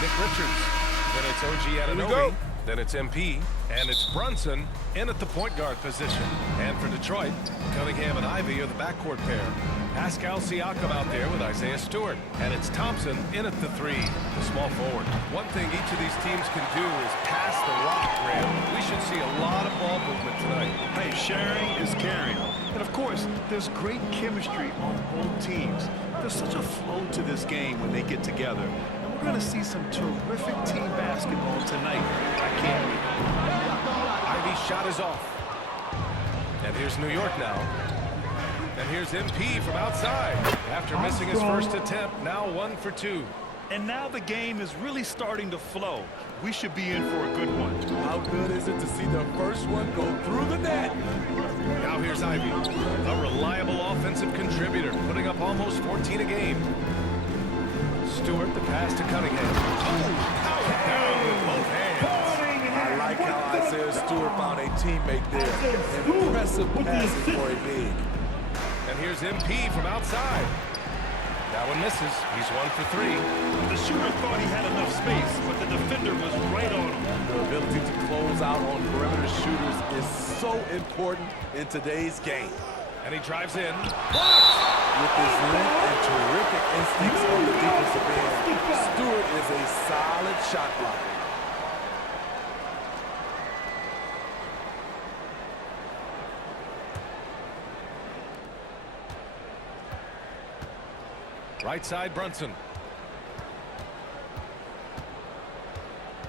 Nick Richards. Then it's OG Anunoby. Then it's MP. And it's Brunson in at the point guard position. And for Detroit, Cunningham and Ivy are the backcourt pair. Pascal Siakam out there with Isaiah Stewart. And it's Thompson in at the 3, the small forward. One thing each of these teams can do is pass the rock, Graham. We should see a lot of ball movement tonight. Hey, sharing is caring. And of course, there's great chemistry on both teams. There's such a flow to this game when they get together. And we're going to see some terrific team basketball tonight. I can't wait. Ivy's shot is off. And here's New York now. And here's MP from outside. After missing his first attempt, now 1 for 2. And now the game is really starting to flow. We should be in for a good one. How good is it to see the first one go through the net? Now here's Ivy, a reliable offensive contributor, putting up almost 14 a game. Stewart, the pass to Cunningham. Oh, down with both hands. I like how Isaiah Stewart found a teammate there. Impressive passing for a big. And here's MP from outside. That one misses. He's 1 for 3. The shooter thought he had enough space, but the defender was right on him. The ability to close out on perimeter shooters is so important in today's game. And he drives in. Blocked! With his length and terrific instincts on the defensive end, Stewart is a solid shot blocker. Right side, Brunson.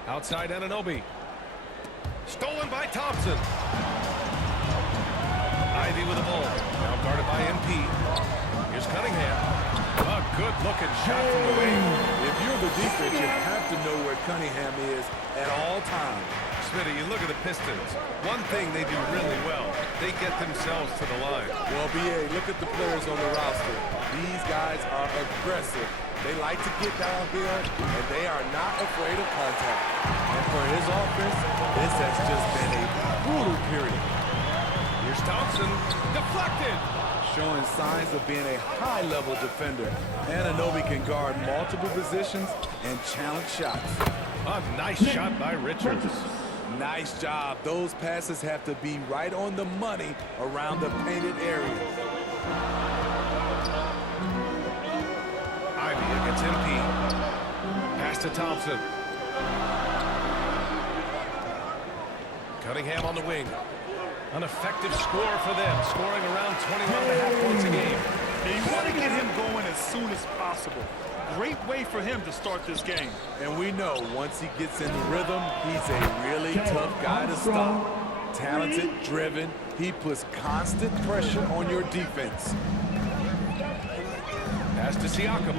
Outside, Anunoby. Stolen by Thompson. Ivy with the ball. Now guarded by MP. Here's Cunningham. A good-looking shot from the wing. If you're the defense, you have to know where Cunningham is at all times. Smitty, you look at the Pistons. One thing they do really well, they get themselves to the line. Well, BA, look at the players on the roster. These guys are aggressive. They like to get downhill, and they are not afraid of contact. And for his offense, this has just been a brutal period. Here's Thompson. Deflected. Showing signs of being a high-level defender. Anunoby can guard multiple positions and challenge shots. A nice shot by Richards. Nice job. Those passes have to be right on the money around the painted area. Ivy against MP. Pass to Thompson. Cunningham on the wing. An effective score for them, scoring around 21.5 points a game. And you want to get him going as soon as possible. Great way for him to start this game. And we know once he gets in rhythm, he's a really tough guy to stop. Talented, driven, he puts constant pressure on your defense. Pass to Siakam.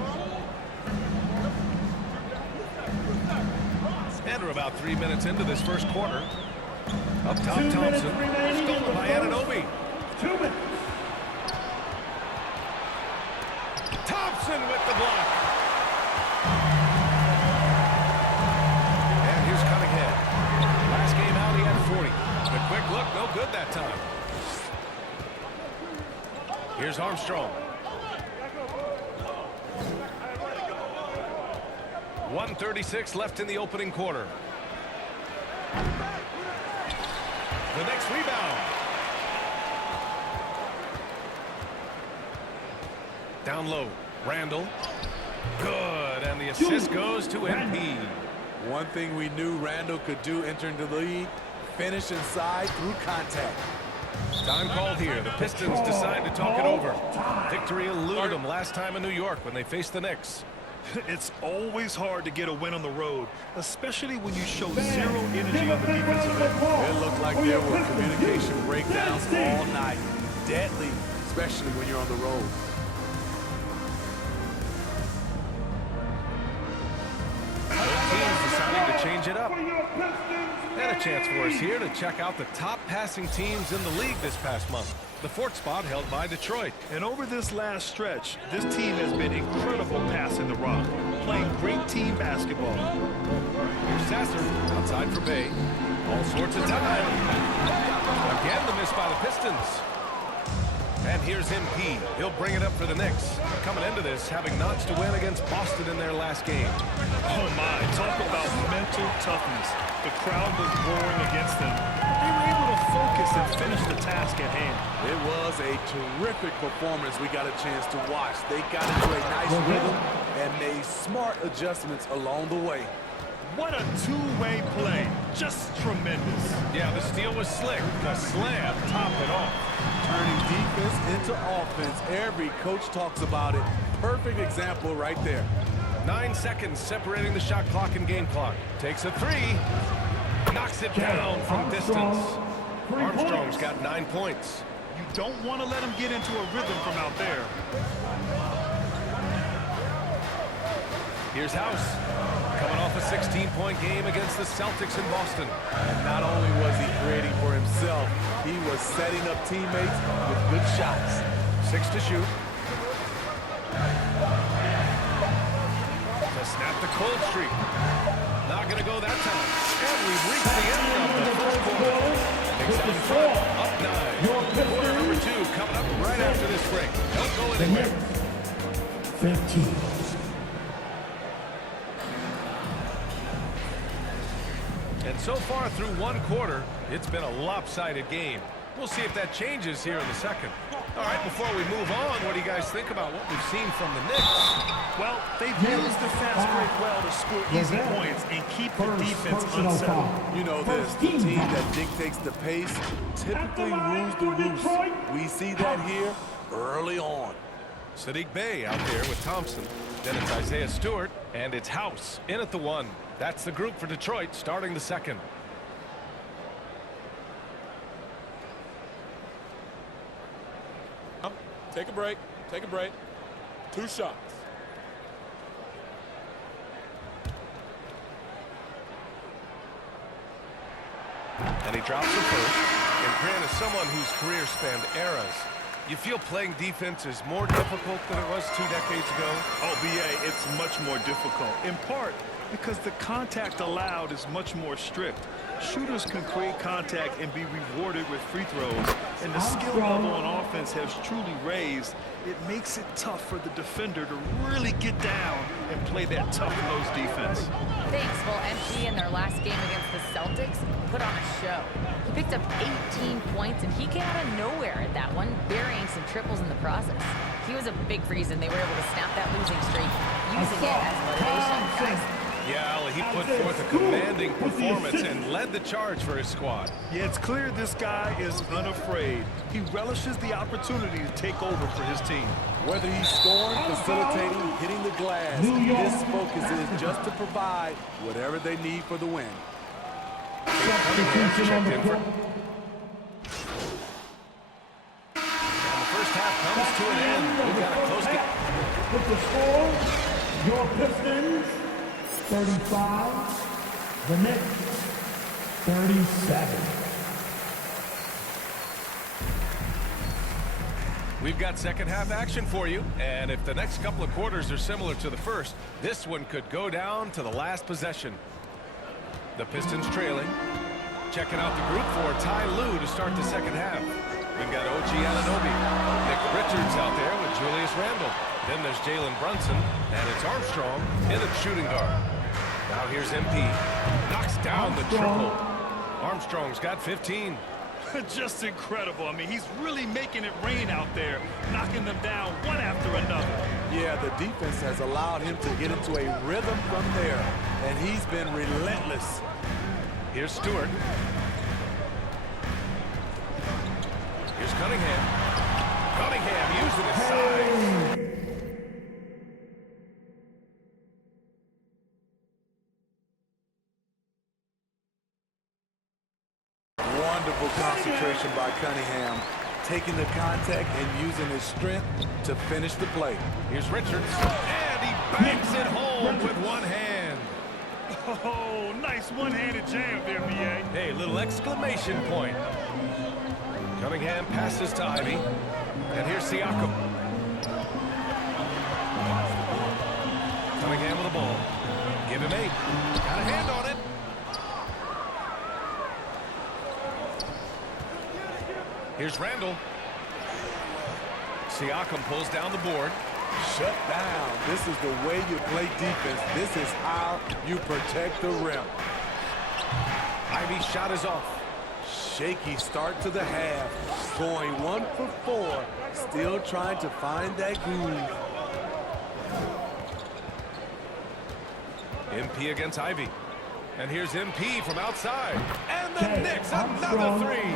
And we're about 3 minutes into this first quarter. Up top, Thompson. Stolen by Anunoby. 2 minutes. Thompson with the block. And here's Cunningham. Last game out, he had 40. The quick look, no good that time. Here's Armstrong. 1:36 left in the opening quarter. The next rebound. Down low. Randall. Good. And the assist goes to MP. One thing we knew Randall could do entering the league, finish inside through contact. Time called here. The Pistons decide to talk it over. Victory eluded them last time in New York when they faced the Knicks. It's always hard to get a win on the road, especially when you show zero energy on the defensive end. It looked like there were communication breakdowns all night. Deadly, especially when you're on the road. Both teams deciding to change it up. And a chance for us here to check out the top passing teams in the league this past month. The fourth spot held by Detroit. And over this last stretch, this team has been incredible passing the rock, playing great team basketball. Here's Sasser outside for Bay. All sorts of time. Again, the miss by the Pistons. And here's MP. He'll bring it up for the Knicks. Coming into this, having notched a win against Boston in their last game. Oh my, talk toughness. The crowd was roaring against them. They were able to focus and finish the task at hand. It was a terrific performance we got a chance to watch. They got into a nice rhythm and made smart adjustments along the way. What a two-way play. Just tremendous. Yeah, the steal was slick. The slam topped it off. Turning defense into offense. Every coach talks about it. Perfect example right there. 9 seconds separating the shot clock and game clock. Takes a three. Knocks it down from distance. Armstrong's got 9 points. You don't want to let him get into a rhythm from out there. Here's House. Coming off a 16-point game against the Celtics in Boston. And not only was he creating for himself, he was setting up teammates with good shots. 6 to shoot. To snap the cold streak. Not going to go that time. And we've reached the end of the first quarter. Knicks out in front, up 9. Quarter number 2 coming up right after this break. Don't go anywhere. 15. And so far through one quarter, it's been a lopsided game. We'll see if that changes here in the second. All right, before we move on, what do you guys think about what we've seen from the Knicks? Well, they've used the fast break well to score easy points and keep the defense unsettled. You know this, the team that dictates the pace typically rules the roost. We see that here early on. Sadiq Bey out there with Thompson. Then it's Isaiah Stewart, and it's House in at the 1. That's the group for Detroit starting the second. Take a break. Take a break. 2 shots. And he drops the first. And Grant is someone whose career spanned eras. You feel playing defense is more difficult than it was 2 decades ago? Oh, BA, it's much more difficult. In part because the contact allowed is much more strict. Shooters can create contact and be rewarded with free throws. And the skill level on offense has truly raised. It makes it tough for the defender to really get down and play that tough-nose defense. Thanks. Well, MP in their last game against the Celtics put on a show. He picked up 18 points, and he came out of nowhere at that one, burying some triples in the process. He was a big reason they were able to snap that losing streak, using it as motivation, guys. Yeah, he put forth a commanding performance and led the charge for his squad. Yeah, it's clear this guy is unafraid. He relishes the opportunity to take over for his team. Whether he's scoring, facilitating, hitting the glass, his focus is just to provide whatever they need for the win. Checked in for... And the first half comes to an end. We've got a close game. With the score, your Pistons 35, the Knicks 37. We've got second half action for you, and if the next couple of quarters are similar to the first, this one could go down to the last possession. The Pistons trailing. Checking out the group for Ty Lue to start the second half. We've got OG Anunoby, Nick Richards out there with Julius Randle. Then there's Jalen Brunson, and it's Armstrong in at shooting guard. Now here's MP. Knocks down the triple. Armstrong's got 15. Just incredible. I mean, he's really making it rain out there, knocking them down one after another. Yeah, the defense has allowed him to get into a rhythm from there, and he's been relentless. Here's Stewart. Here's Cunningham. Cunningham using his size. Wonderful concentration by Cunningham, taking the contact and using his strength to finish the play. Here's Richards, and he banks it home with one hand. Oh, nice one-handed jam there, B.A. Hey, little exclamation point. Cunningham passes to Ivy, and here's Siakam. Cunningham with the ball. Give him 8. Got a hand on it. Here's Randle. Siakam pulls down the board. Shut down. This is the way you play defense. This is how you protect the rim. Ivey's shot is off. Shaky start to the half. Going 1 for 4. Still trying to find that groove. MP against Ivey. And here's MP from outside. And the Knicks, another three.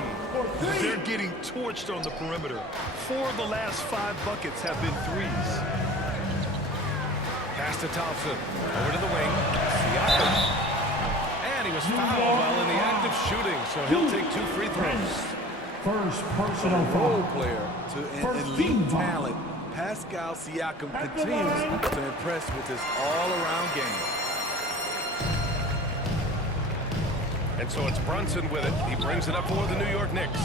They're getting torched on the perimeter. 4 of the last 5 buckets have been threes. Pass to Thompson. Over to the wing. Siakam. And he was fouled while in the act of shooting, so he'll take 2 free throws. First personal Role foul. player to an First elite team foul. talent. Pascal Siakam continues to impress with his all-around game. And so it's Brunson with it. He brings it up for the New York Knicks.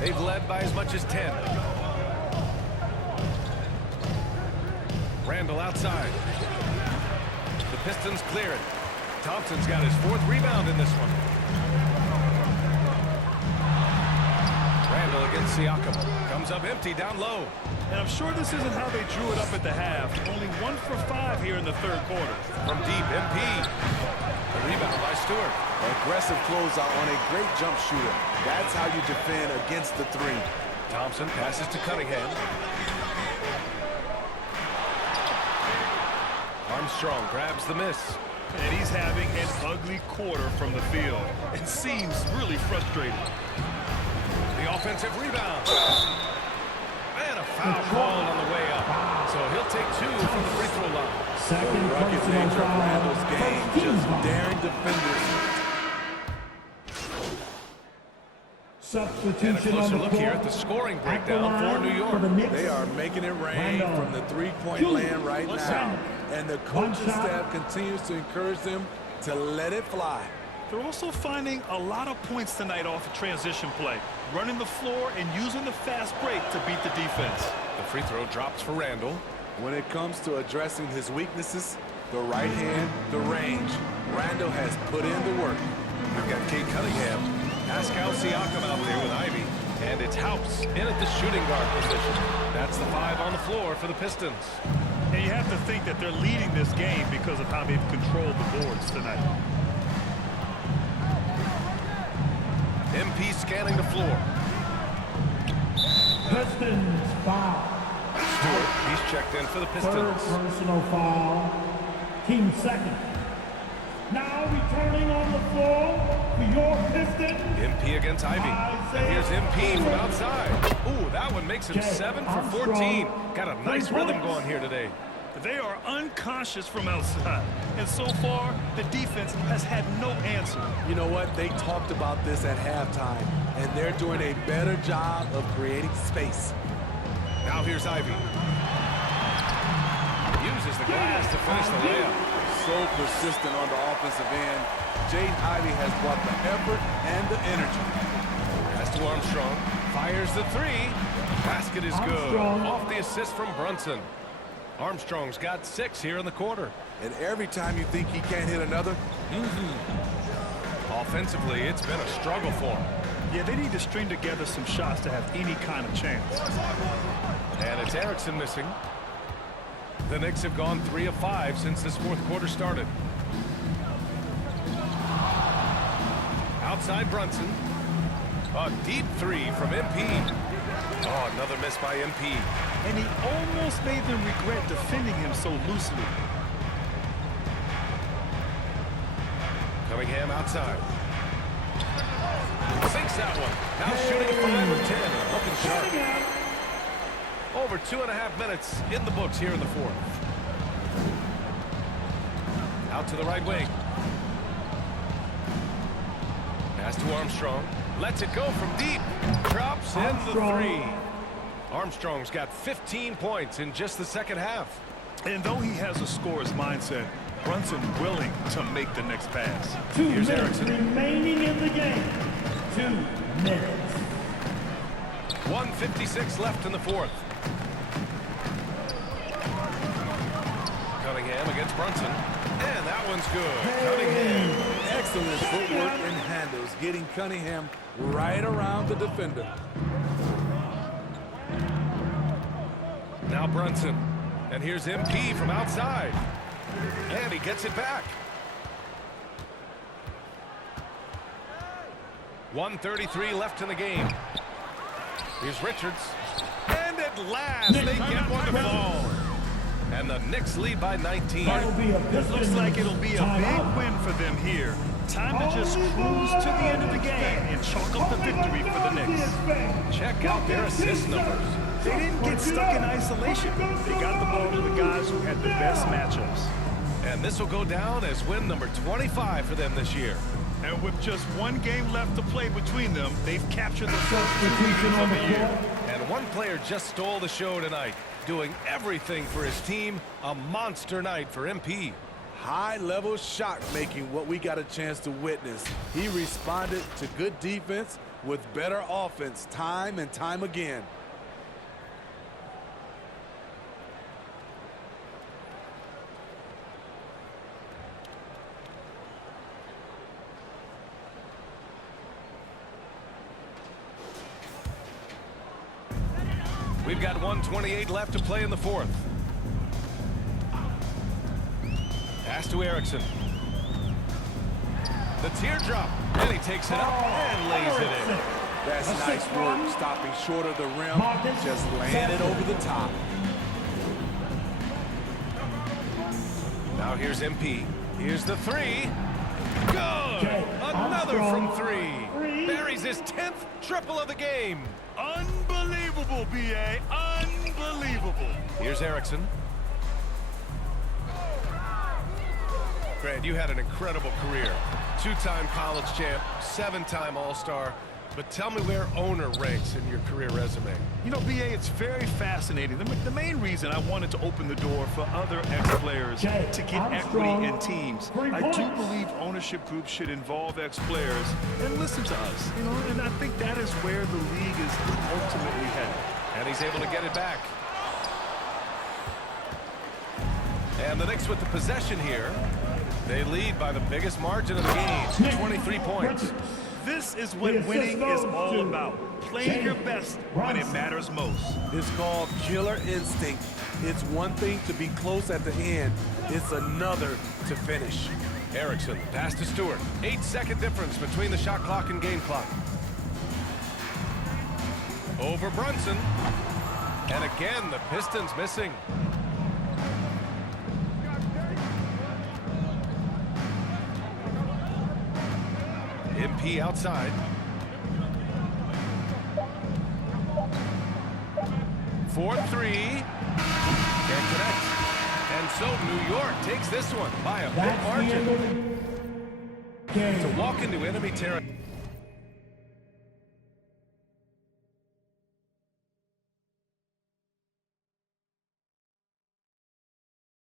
They've led by as much as 10. Randall outside. The Pistons clear it. Thompson's got his 4th rebound in this one. Randall against Siakam. Comes up empty down low. And I'm sure this isn't how they drew it up at the half. Only 1 for 5 here in the 3rd quarter. From deep, MP. The rebound by Stewart. Aggressive closeout on a great jump shooter. That's how you defend against the 3. Thompson passes to Cunningham. Armstrong grabs the miss. And he's having an ugly quarter from the field. It seems really frustrating. The offensive rebound. And a foul called on the way up. So he'll take 2 from the free throw line. Second Rugged personal nature of Randall's foul. game, First team just foul. daring defenders. Substitution And a closer on the look here court. at the scoring At the breakdown for line New for York. the Knicks. They are making it rain Randall. from the 3-point 2. land right now. And the One coaching shot. staff continues to encourage them to let it fly. They're also finding a lot of points tonight off of transition play, running the floor and using the fast break to beat the defense. The free throw drops for Randall. When it comes to addressing his weaknesses, the right hand, the range, Randall has put in the work. We've got Kate Cunningham. Pascal Siakam out there with Ivey. And it's House in at the shooting guard position. That's the 5 on the floor for the Pistons. And you have to think that they're leading this game because of how they've controlled the boards tonight. MP scanning the floor. Pistons foul. Stewart, he's checked in for the Third Pistons. personal foul. Team second. Now returning on the floor for your Pistons. MP against Ivey. And here's MP from outside. Ooh, that one makes him 7 for 14. Got a nice rhythm going here today. They are unconscious from outside. And so far, the defense has had no answer. You know what? They talked about this at halftime, and they're doing a better job of creating space. Now here's Ivey. Uses the glass to finish the layup. So persistent on the offensive end. Jaden Ivey has brought the effort and the energy. Pass to Armstrong. Fires the 3. Basket is good. Armstrong. Off the assist from Brunson. Armstrong's got 6 here in the quarter. And every time you think he can't hit another, Offensively, it's been a struggle for him. Yeah, they need to string together some shots to have any kind of chance. And it's Erickson missing. The Knicks have gone 3 of 5 since this 4th quarter started. Outside Brunson. A deep 3 from MP. Oh, another miss by MP. And he almost made them regret defending him so loosely. Cunningham outside. Sinks that one. Now shooting 5 of 10. Looking sharp. Over 2.5 minutes in the books here in the 4th. Out to the right wing. Pass to Armstrong. Lets it go from deep. Drops in the 3. Armstrong's got 15 points in just the second half. And though he has a scorer's mindset, Brunson willing to make the next pass. 2 Here's minutes Erickson. remaining in the game. 2 minutes. 1:56 left in the 4th. Cunningham against Brunson. And that one's good. Cunningham. excellent footwork and handles, getting Cunningham right around the defender. Now Brunson. And here's MP from outside. And he gets it back. 1:33 left in the game. Here's Richards. And at last, they get one to fall. And the Knicks lead by 19. It looks like it'll be a big win for them here. Time to just cruise to the end of the game and chalk up the victory for the Knicks. Check out their assist numbers. They didn't get stuck in isolation. They got the ball to the guys who had the best matchups. And this will go down as win number 25 for them this year. And with just one game left to play between them, they've captured the first 2 games of the year. And one player just stole the show tonight, doing everything for his team. A monster night for MP. High-level shot making, what we got a chance to witness. He responded to good defense with better offense time and time again. We've got 1:28 left to play in the fourth. Pass to Erickson. The teardrop. And he takes it up and lays it in. That's nice work, stopping short of the rim, just laying it over the top. Now here's MP. Here's the three. Good! Another from three. Buries his 10th triple of the game. Unbelievable, B.A. Unbelievable. Here's Erickson. Grant, you had an incredible career. 2-time college champ, 7-time All-Star. But tell me where owner ranks in your career resume. You know, B.A., it's very fascinating. The main reason I wanted to open the door for other ex-players to get equity in teams. I do believe ownership groups should involve ex-players and listen to us. You know, and I think that is where the league is ultimately headed. And he's able to get it back. And the Knicks with the possession here. They lead by the biggest margin of the game, 23 points. This is what winning is all about. Playing your best when it matters most. It's called killer instinct. It's one thing to be close at the end. It's another to finish. Erickson, pass to Stewart. 8-second difference between the shot clock and game clock. Over Brunson. And again, the Pistons missing. MP outside. 4-3. Can't connect. And so New York takes this one by a big margin. To walk into enemy territory.